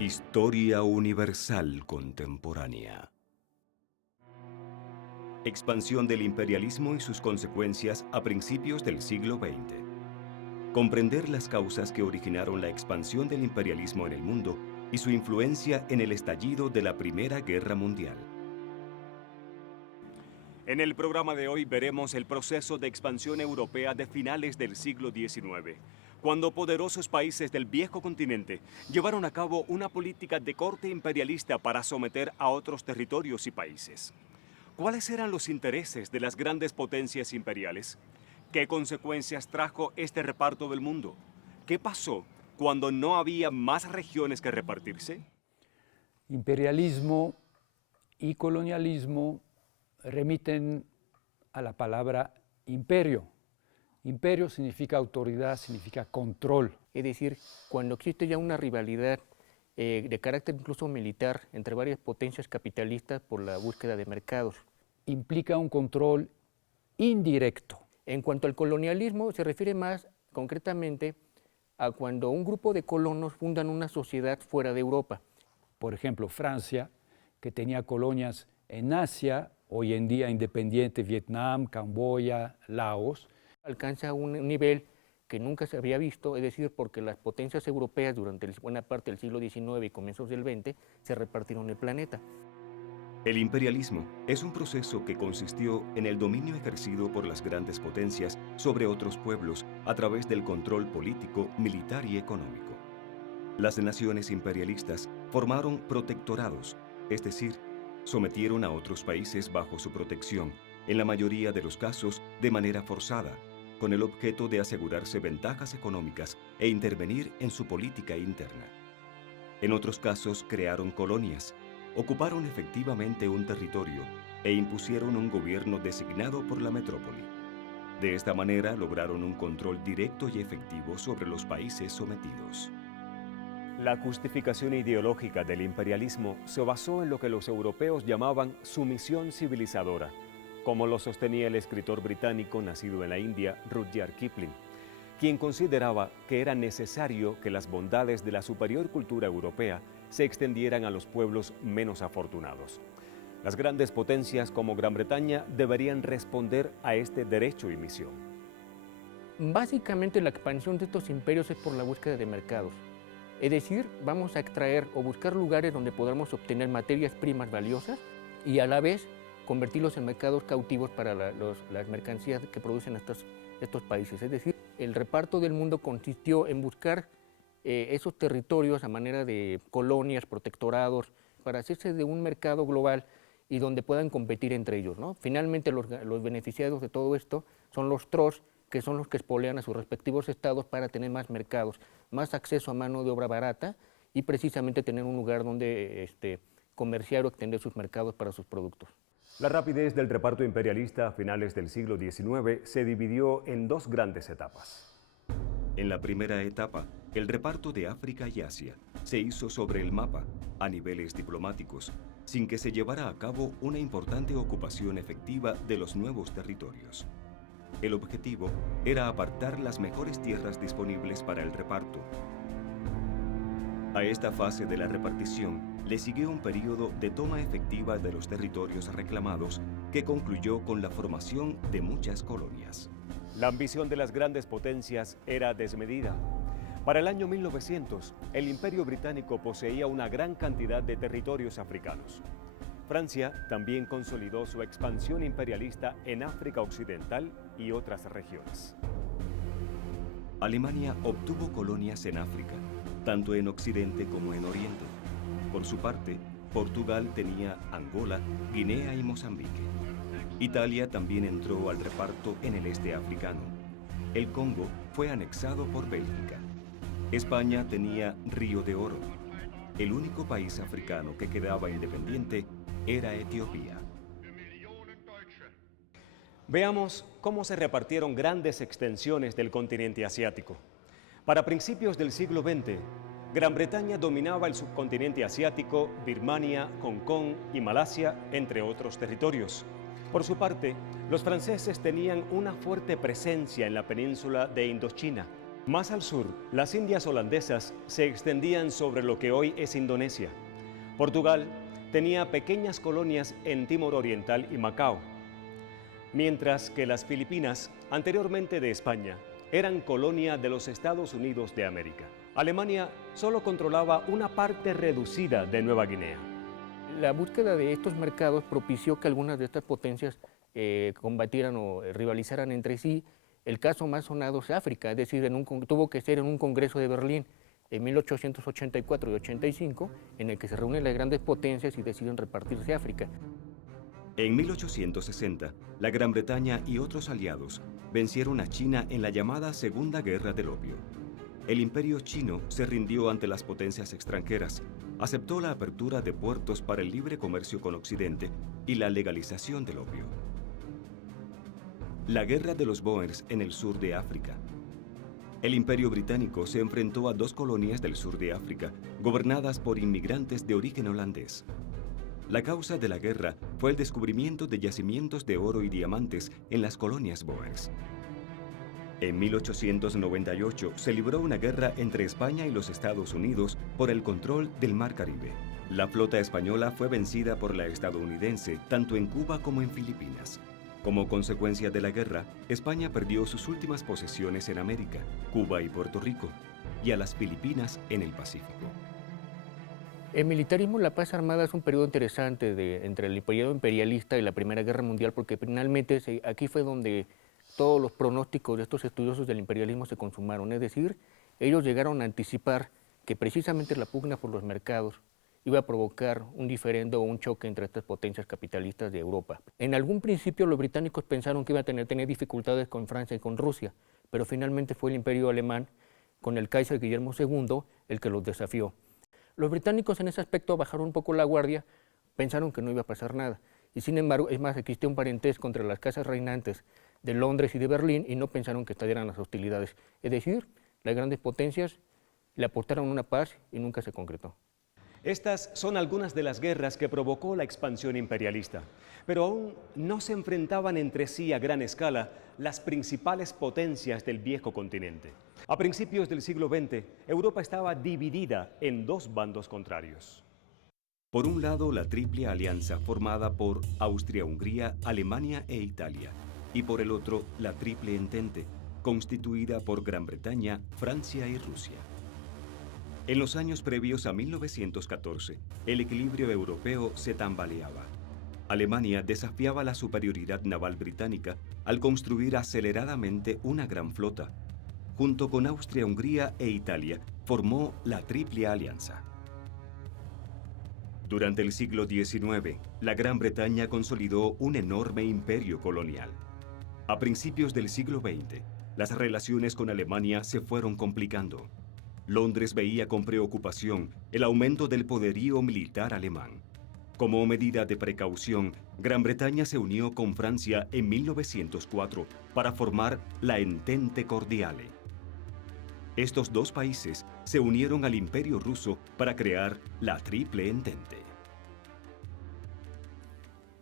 Historia universal contemporánea. Expansión del imperialismo y sus consecuencias a principios del siglo XX. Comprender las causas que originaron la expansión del imperialismo en el mundo y su influencia en el estallido de la Primera Guerra Mundial. En el programa de hoy veremos el proceso de expansión europea de finales del siglo XIX, cuando poderosos países del viejo continente llevaron a cabo una política de corte imperialista para someter a otros territorios y países. ¿Cuáles eran los intereses de las grandes potencias imperiales? ¿Qué consecuencias trajo este reparto del mundo? ¿Qué pasó cuando no había más regiones que repartirse? Imperialismo y colonialismo remiten a la palabra imperio. Imperio significa autoridad, significa control. Es decir, cuando existe ya una rivalidad de carácter incluso militar entre varias potencias capitalistas por la búsqueda de mercados. Implica un control indirecto. En cuanto al colonialismo, se refiere más concretamente a cuando un grupo de colonos fundan una sociedad fuera de Europa. Por ejemplo, Francia, que tenía colonias en Asia, hoy en día independiente, Vietnam, Camboya, Laos. Alcanza un nivel que nunca se había visto, es decir, porque las potencias europeas durante buena parte del siglo XIX y comienzos del XX se repartieron el planeta. El imperialismo es un proceso que consistió en el dominio ejercido por las grandes potencias sobre otros pueblos a través del control político, militar y económico. Las naciones imperialistas formaron protectorados, es decir, sometieron a otros países bajo su protección, en la mayoría de los casos de manera forzada, con el objeto de asegurarse ventajas económicas e intervenir en su política interna. En otros casos crearon colonias, ocuparon efectivamente un territorio e impusieron un gobierno designado por la metrópoli. De esta manera lograron un control directo y efectivo sobre los países sometidos. La justificación ideológica del imperialismo se basó en lo que los europeos llamaban sumisión civilizadora, como lo sostenía el escritor británico nacido en la India, Rudyard Kipling, quien consideraba que era necesario que las bondades de la superior cultura europea se extendieran a los pueblos menos afortunados. Las grandes potencias como Gran Bretaña deberían responder a este derecho y misión. Básicamente la expansión de estos imperios es por la búsqueda de mercados. Es decir, vamos a extraer o buscar lugares donde podamos obtener materias primas valiosas y a la vez convertirlos en mercados cautivos para las mercancías que producen estos países. Es decir, el reparto del mundo consistió en buscar esos territorios a manera de colonias, protectorados, para hacerse de un mercado global y donde puedan competir entre ellos, ¿no? Finalmente los beneficiados de todo esto son los trolls, que son los que espolean a sus respectivos estados para tener más mercados, más acceso a mano de obra barata y precisamente tener un lugar donde comerciar o extender sus mercados para sus productos. La rapidez del reparto imperialista a finales del siglo XIX se dividió en dos grandes etapas. En la primera etapa, el reparto de África y Asia se hizo sobre el mapa, a niveles diplomáticos, sin que se llevara a cabo una importante ocupación efectiva de los nuevos territorios. El objetivo era apartar las mejores tierras disponibles para el reparto. A esta fase de la repartición le siguió un periodo de toma efectiva de los territorios reclamados que concluyó con la formación de muchas colonias. La ambición de las grandes potencias era desmedida. Para el año 1900, el Imperio Británico poseía una gran cantidad de territorios africanos. Francia también consolidó su expansión imperialista en África Occidental y otras regiones. Alemania obtuvo colonias en África, tanto en Occidente como en Oriente. Por su parte, Portugal tenía Angola, Guinea y Mozambique. Italia también entró al reparto en el este africano. El Congo fue anexado por Bélgica. España tenía Río de Oro. El único país africano que quedaba independiente era Etiopía. Veamos cómo se repartieron grandes extensiones del continente asiático. Para principios del siglo XX, Gran Bretaña dominaba el subcontinente asiático, Birmania, Hong Kong y Malasia, entre otros territorios. Por su parte, los franceses tenían una fuerte presencia en la península de Indochina. Más al sur, las Indias holandesas se extendían sobre lo que hoy es Indonesia. Portugal tenía pequeñas colonias en Timor Oriental y Macao, mientras que las Filipinas, anteriormente de España, eran colonia de los Estados Unidos de América. Alemania solo controlaba una parte reducida de Nueva Guinea. La búsqueda de estos mercados propició que algunas de estas potencias combatieran o rivalizaran entre sí. El caso más sonado es África, es decir, tuvo que ser en un congreso de Berlín en 1884 y 85, en el que se reúnen las grandes potencias y deciden repartirse África. En 1860, la Gran Bretaña y otros aliados vencieron a China en la llamada Segunda Guerra del Opio. El imperio chino se rindió ante las potencias extranjeras, aceptó la apertura de puertos para el libre comercio con Occidente y la legalización del opio. La Guerra de los Bóers en el sur de África. El imperio británico se enfrentó a dos colonias del sur de África, gobernadas por inmigrantes de origen holandés. La causa de la guerra fue el descubrimiento de yacimientos de oro y diamantes en las colonias Bóers. En 1898 se libró una guerra entre España y los Estados Unidos por el control del Mar Caribe. La flota española fue vencida por la estadounidense tanto en Cuba como en Filipinas. Como consecuencia de la guerra, España perdió sus últimas posesiones en América, Cuba y Puerto Rico, y a las Filipinas en el Pacífico. El militarismo y la paz armada es un periodo interesante entre el periodo imperialista y la Primera Guerra Mundial, porque finalmente aquí fue donde todos los pronósticos de estos estudiosos del imperialismo se consumaron. Es decir, ellos llegaron a anticipar que precisamente la pugna por los mercados iba a provocar un diferendo o un choque entre estas potencias capitalistas de Europa. En algún principio los británicos pensaron que iban a tener dificultades con Francia y con Rusia, pero finalmente fue el imperio alemán, con el Kaiser Guillermo II, el que los desafió. Los británicos en ese aspecto bajaron un poco la guardia, pensaron que no iba a pasar nada. Y sin embargo, es más, existía un parentesco entre las casas reinantes de Londres y de Berlín y no pensaron que estallara las hostilidades. Es decir, las grandes potencias le aportaron una paz y nunca se concretó. Estas son algunas de las guerras que provocó la expansión imperialista, pero aún no se enfrentaban entre sí a gran escala las principales potencias del viejo continente. A principios del siglo XX, Europa estaba dividida en dos bandos contrarios. Por un lado, la Triple Alianza formada por Austria-Hungría, Alemania e Italia, y por el otro, la Triple Entente, constituida por Gran Bretaña, Francia y Rusia. En los años previos a 1914, el equilibrio europeo se tambaleaba. Alemania desafiaba la superioridad naval británica al construir aceleradamente una gran flota. Junto con Austria-Hungría e Italia, formó la Triple Alianza. Durante el siglo XIX, la Gran Bretaña consolidó un enorme imperio colonial. A principios del siglo XX, las relaciones con Alemania se fueron complicando. Londres veía con preocupación el aumento del poderío militar alemán. Como medida de precaución, Gran Bretaña se unió con Francia en 1904 para formar la Entente Cordiale. Estos dos países se unieron al Imperio Ruso para crear la Triple Entente.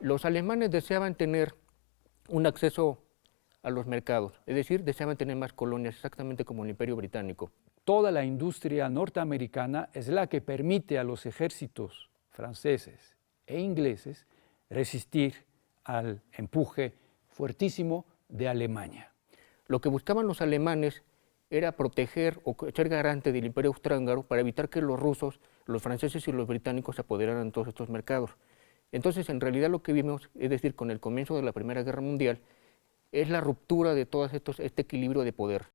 Los alemanes deseaban tener un acceso a los mercados, es decir, deseaban tener más colonias, exactamente como el Imperio Británico. Toda la industria norteamericana es la que permite a los ejércitos franceses e ingleses resistir al empuje fuertísimo de Alemania. Lo que buscaban los alemanes era proteger o ser garante del Imperio Austrohúngaro para evitar que los rusos, los franceses y los británicos se apoderaran de todos estos mercados. Entonces, en realidad lo que vimos, es decir, con el comienzo de la Primera Guerra Mundial, es la ruptura de todo este equilibrio de poder.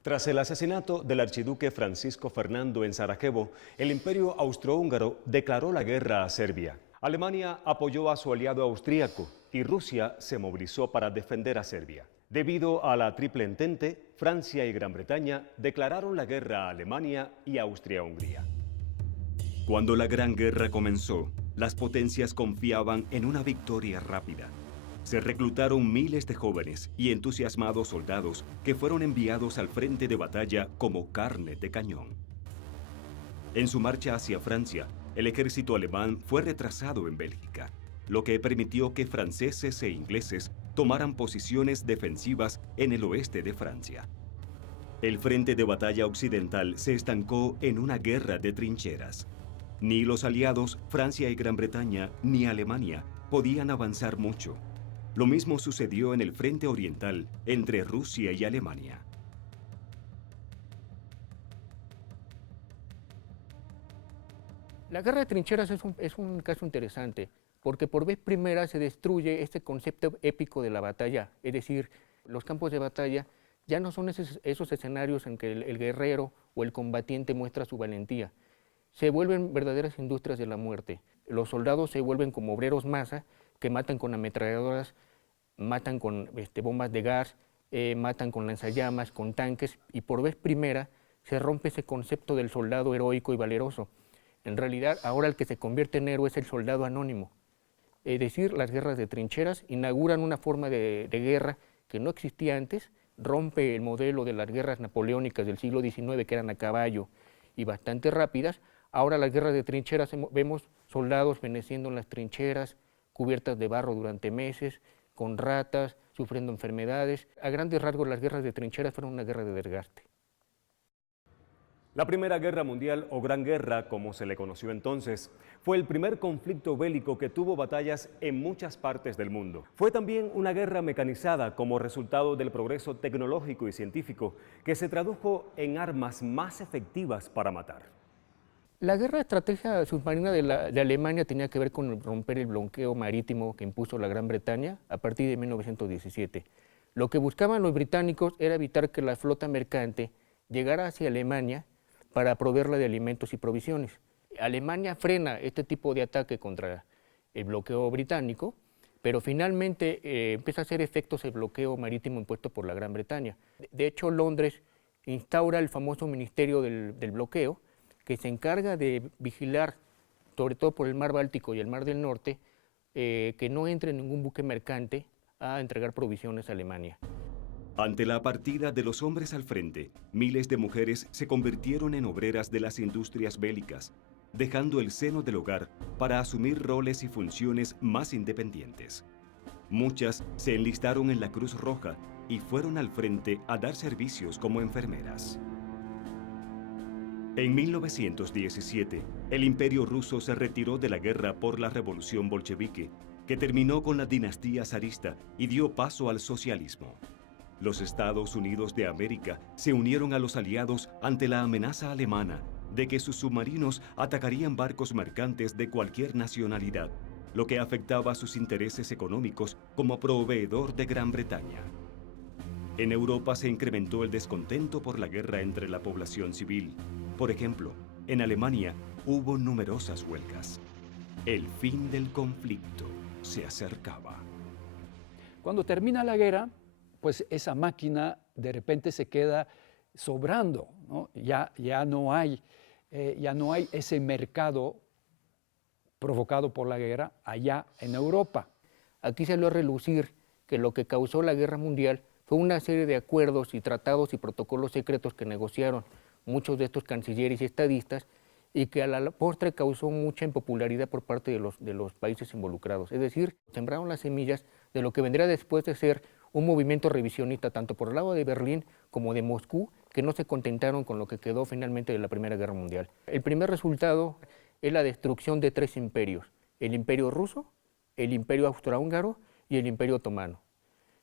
Tras el asesinato del archiduque Francisco Fernando en Sarajevo, el Imperio Austrohúngaro declaró la guerra a Serbia. Alemania apoyó a su aliado austríaco y Rusia se movilizó para defender a Serbia. Debido a la Triple Entente, Francia y Gran Bretaña declararon la guerra a Alemania y Austria-Hungría. Cuando la Gran Guerra comenzó, las potencias confiaban en una victoria rápida. Se reclutaron miles de jóvenes y entusiasmados soldados que fueron enviados al frente de batalla como carne de cañón. En su marcha hacia Francia, el ejército alemán fue retrasado en Bélgica, lo que permitió que franceses e ingleses tomaran posiciones defensivas en el oeste de Francia. El frente de batalla occidental se estancó en una guerra de trincheras. Ni los aliados, Francia y Gran Bretaña, ni Alemania podían avanzar mucho. Lo mismo sucedió en el frente oriental entre Rusia y Alemania. La guerra de trincheras es un caso interesante, porque por vez primera se destruye este concepto épico de la batalla, es decir, los campos de batalla ya no son esos escenarios en que el guerrero o el combatiente muestra su valentía. Se vuelven verdaderas industrias de la muerte. Los soldados se vuelven como obreros masa que matan con ametralladoras, matan con bombas de gas, matan con lanzallamas, con tanques, y por vez primera se rompe ese concepto del soldado heroico y valeroso. En realidad, ahora el que se convierte en héroe es el soldado anónimo. Es decir, las guerras de trincheras inauguran una forma de guerra que no existía antes, rompe el modelo de las guerras napoleónicas del siglo XIX, que eran a caballo y bastante rápidas. Ahora las guerras de trincheras vemos soldados feneciendo en las trincheras, cubiertas de barro durante meses, con ratas, sufriendo enfermedades. A grandes rasgos, las guerras de trincheras fueron una guerra de desgaste. La Primera Guerra Mundial, o Gran Guerra, como se le conoció entonces, fue el primer conflicto bélico que tuvo batallas en muchas partes del mundo. Fue también una guerra mecanizada como resultado del progreso tecnológico y científico que se tradujo en armas más efectivas para matar. La guerra de estrategia submarina de Alemania tenía que ver con romper el bloqueo marítimo que impuso la Gran Bretaña a partir de 1917. Lo que buscaban los británicos era evitar que la flota mercante llegara hacia Alemania para proveerla de alimentos y provisiones. Alemania frena este tipo de ataque contra el bloqueo británico, pero finalmente empieza a hacer efectos el bloqueo marítimo impuesto por la Gran Bretaña. De hecho, Londres instaura el famoso Ministerio del Bloqueo, que se encarga de vigilar, sobre todo por el mar Báltico y el mar del Norte, que no entre ningún buque mercante a entregar provisiones a Alemania. Ante la partida de los hombres al frente, miles de mujeres se convirtieron en obreras de las industrias bélicas, dejando el seno del hogar para asumir roles y funciones más independientes. Muchas se enlistaron en la Cruz Roja y fueron al frente a dar servicios como enfermeras. En 1917, el Imperio ruso se retiró de la guerra por la Revolución Bolchevique, que terminó con la dinastía zarista y dio paso al socialismo. Los Estados Unidos de América se unieron a los aliados ante la amenaza alemana de que sus submarinos atacarían barcos mercantes de cualquier nacionalidad, lo que afectaba a sus intereses económicos como proveedor de Gran Bretaña. En Europa se incrementó el descontento por la guerra entre la población civil. Por ejemplo, en Alemania hubo numerosas huelgas. El fin del conflicto se acercaba. Cuando termina la guerra, pues esa máquina de repente se queda sobrando, ¿no? Ya no hay ese mercado provocado por la guerra allá en Europa. Aquí salió a relucir que lo que causó la guerra mundial fue una serie de acuerdos y tratados y protocolos secretos que negociaron muchos de estos cancilleres y estadistas, y que a la postre causó mucha impopularidad por parte de los países involucrados. Es decir, sembraron las semillas de lo que vendría después de ser un movimiento revisionista tanto por el lado de Berlín como de Moscú, que no se contentaron con lo que quedó finalmente de la Primera Guerra Mundial. El primer resultado es la destrucción de tres imperios: el Imperio Ruso, el Imperio Austrohúngaro y el Imperio Otomano.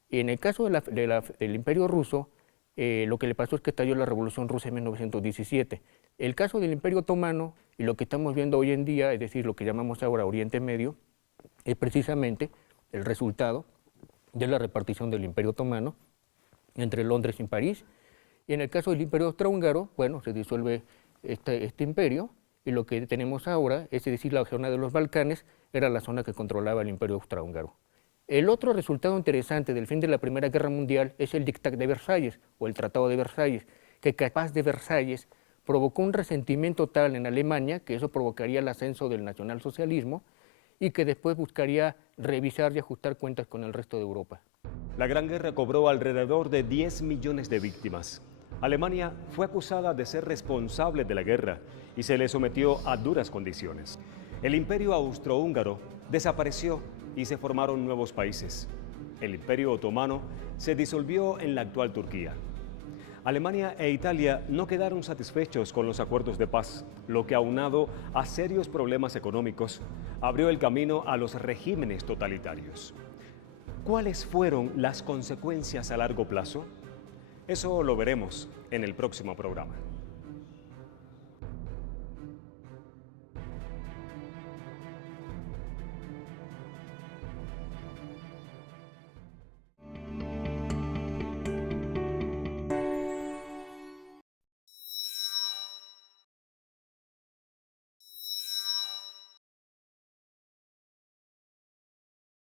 Y en el caso del Imperio Ruso, lo que le pasó es que estalló la Revolución Rusa en 1917. El caso del Imperio Otomano y lo que estamos viendo hoy en día, es decir, lo que llamamos ahora Oriente Medio, es precisamente el resultado de la repartición del Imperio Otomano entre Londres y París. Y en el caso del Imperio Austrohúngaro, bueno, se disuelve este imperio, y lo que tenemos ahora, es decir, la zona de los Balcanes, era la zona que controlaba el Imperio Austrohúngaro. El otro resultado interesante del fin de la Primera Guerra Mundial es el Dictat de Versalles, o el Tratado de Versalles, que capaz de Versalles provocó un resentimiento tal en Alemania que eso provocaría el ascenso del nacionalsocialismo y que después buscaría revisar y ajustar cuentas con el resto de Europa. La Gran Guerra cobró alrededor de 10 millones de víctimas. Alemania fue acusada de ser responsable de la guerra y se le sometió a duras condiciones. El Imperio Austrohúngaro desapareció y se formaron nuevos países. El Imperio Otomano se disolvió en la actual Turquía. Alemania e Italia no quedaron satisfechos con los acuerdos de paz, lo que aunado a serios problemas económicos, abrió el camino a los regímenes totalitarios. ¿Cuáles fueron las consecuencias a largo plazo? Eso lo veremos en el próximo programa.